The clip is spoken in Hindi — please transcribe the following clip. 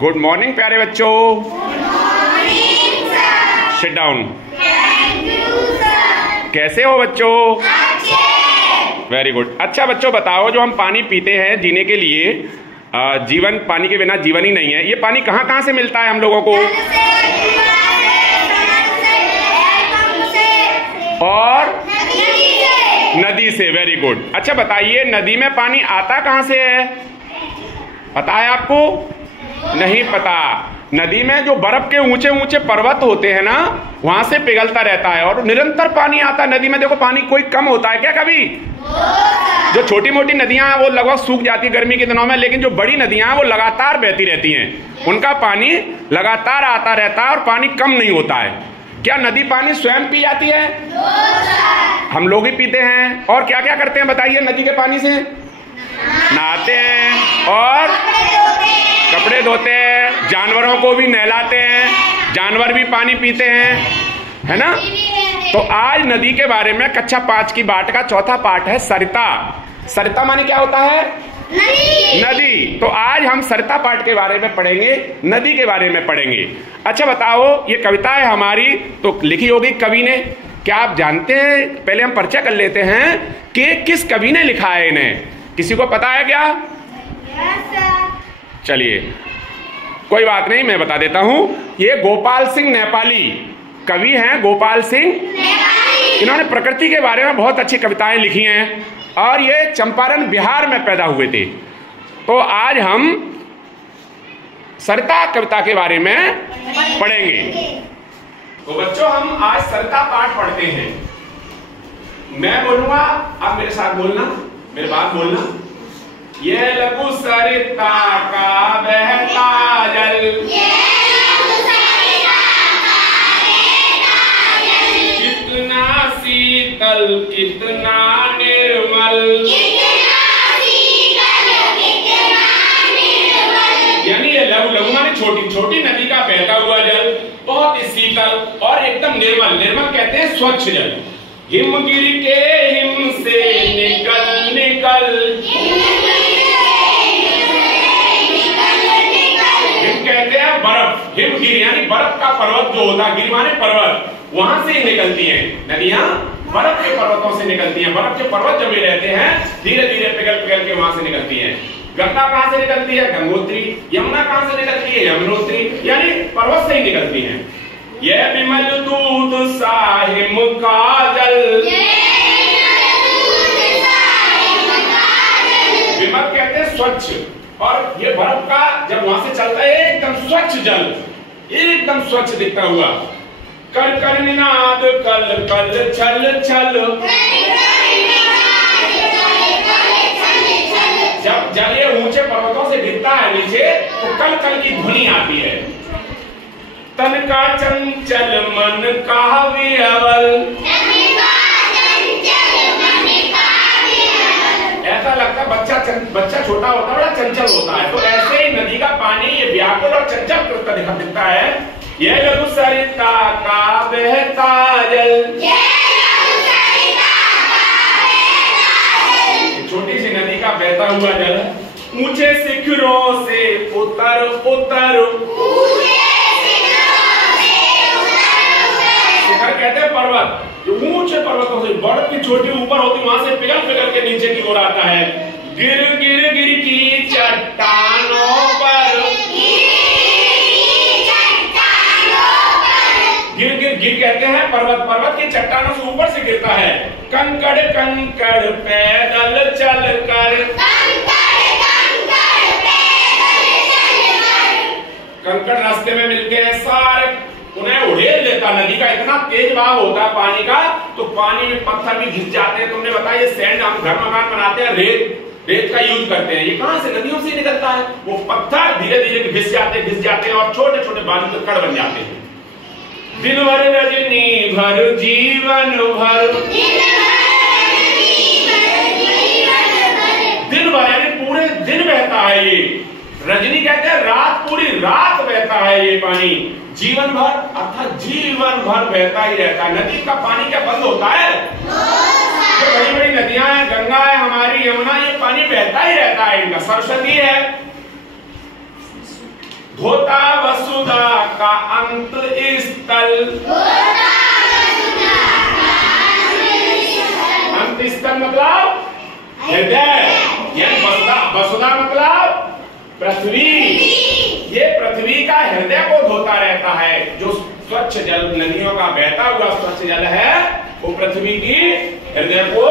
गुड मॉर्निंग प्यारे बच्चों। Sit down. कैसे हो बच्चों? Very good. अच्छा बच्चों बताओ, जो हम पानी पीते हैं जीने के लिए, जीवन, पानी के बिना जीवन ही नहीं है, ये पानी कहाँ कहाँ से मिलता है हम लोगों को? और नदी से। Very good. अच्छा बताइए, नदी में पानी आता कहाँ से है? पता है आपको? नहीं पता। नदी में जो बर्फ के ऊंचे ऊंचे पर्वत होते हैं ना, वहां से पिघलता रहता है और निरंतर पानी आता है नदी में। देखो पानी कोई कम होता है क्या कभी? जो छोटी मोटी नदियां हैं वो लगभग सूख जाती है गर्मी के दिनों में, लेकिन जो बड़ी नदियां हैं वो लगातार बहती रहती हैं, उनका पानी लगातार आता रहता है और पानी कम नहीं होता है। क्या नदी पानी स्वयं पी जाती है? हम लोग ही पीते हैं। और क्या क्या करते हैं बताइए नदी के पानी से? नहाते हैं और कपड़े धोते हैं, जानवरों को भी नहलाते हैं, जानवर भी पानी पीते हैं, है ना? तो आज नदी के बारे में कक्षा 5 की पाठ का चौथा पाठ है सरिता। सरिता माने क्या होता है? नदी। तो आज हम सरिता पाठ के बारे में पढ़ेंगे, नदी के बारे में पढ़ेंगे। अच्छा बताओ, ये कविता है हमारी, तो लिखी होगी कवि ने। क्या आप जानते हैं? पहले हम परिचय कर लेते हैं कि किस कवि ने लिखा है इन्हें। किसी को पता है क्या? चलिए कोई बात नहीं, मैं बता देता हूं। ये गोपाल सिंह नेपाली कवि हैं, गोपाल सिंह। इन्होंने प्रकृति के बारे में बहुत अच्छी कविताएं लिखी हैं और ये चंपारण बिहार में पैदा हुए थे। तो आज हम सरिता कविता के बारे में पढ़ेंगे। तो बच्चों हम आज सरिता पाठ पढ़ते हैं। मैं बोलूंगा, आप मेरे साथ बोलना, मेरे बात बोलना। ये लघु सरिता का बहता जल, कितना शीतल कितना निर्मल, यानी ये लघु, लघु माने छोटी छोटी नदी का बहता हुआ जल, बहुत ही शीतल और एकदम निर्मल। निर्मल कहते हैं स्वच्छ जल। हिमगिरी के हिम से निकल निकल, कहते हैं बर्फ। हिमगिरी यानी बर्फ का पर्वत जो होता है, गिरी माने पर्वत, वहां से निकलती हैं नदियां, बर्फ के पर्वतों से निकलती हैं। बर्फ के पर्वत जमे रहते हैं, धीरे धीरे पिघल पिघल के वहां से निकलती हैं। गंगा कहां से निकलती है? गंगोत्री। यमुना कहां से निकलती है? यमुनोत्री। यानी पर्वत से ही निकलती हैं। यह विमल दूध सा हिम का जल, विमल कहते हैं स्वच्छ, और ये बर्फ का जब वहां से चलता है एकदम स्वच्छ जल, एकदम स्वच्छ दिखता हुआ। कर कर निनाद कल कल छल छल, जब ये ऊंचे पर्वतों से गिरता है नीचे तो कल कल की ध्वनि आती है। तन का चंचल मन का विहवल, ऐसा लगता है बच्चा छोटा होता है, बड़ा चंचल होता है। तो ऐसे ही नदी का पानी ये व्याकुल और चंचल दिखता है। ये लघु सरिता का बहता जल, छोटी सी नदी का बहता हुआ जल, ऊंचे शिखरों से उतर उतर, शिखर कहते हैं पर्वत, जो ऊंचे पर्वतों से, बर्फ की छोटी ऊपर होती वहां से पिघल पिघल के नीचे की ओर आता है। गिर गिर गिर की चट्टानों पर, गिर गिर गिर कहते हैं पर्वत, पर्वत की चट्टानों से ऊपर से गिरता है। कंकड़ कंकड़ पैदल चल कर, कंकड़ रास्ते में मिलते हैं सारे, उन्हें उड़ेल लेता। नदी का इतना तेज बहाव होता है पानी का, तो पानी में पत्थर भी घिस जाते हैं। तुमने बताया ये सैंड, हम घर मकान बनाते हैं, रेत का यूज करते हैं, ये कहां से? नदियों से निकलता है। वो पत्थर धीरे धीरे घिस जाते हैं और छोटे छोटे बालू के कण बन जाते हैं। दिन भर रजनी भर जीवन भर, दिन भर यानी पूरे दिन बहता है ये। रजनी कहते हैं रात, पूरी रात बहता है ये पानी। जीवन भर अर्थात जीवन भर बहता ही रहता है। नदी का पानी क्या बंद होता है? जो बड़ी बड़ी नदियां हैं, गंगा है हमारी, यमुना, ये पानी बहता ही रहता है। इनका सरस्वती है, धोता वसुधा का अंत स्थल, अंत स्थल मतलब हृदय, यानी वसुधा मतलब पृथ्वी। ये पृथ्वी का हृदय को धोता रहता है। जो स्वच्छ जल नदियों का बहता हुआ स्वच्छ जल है वो पृथ्वी की हृदय को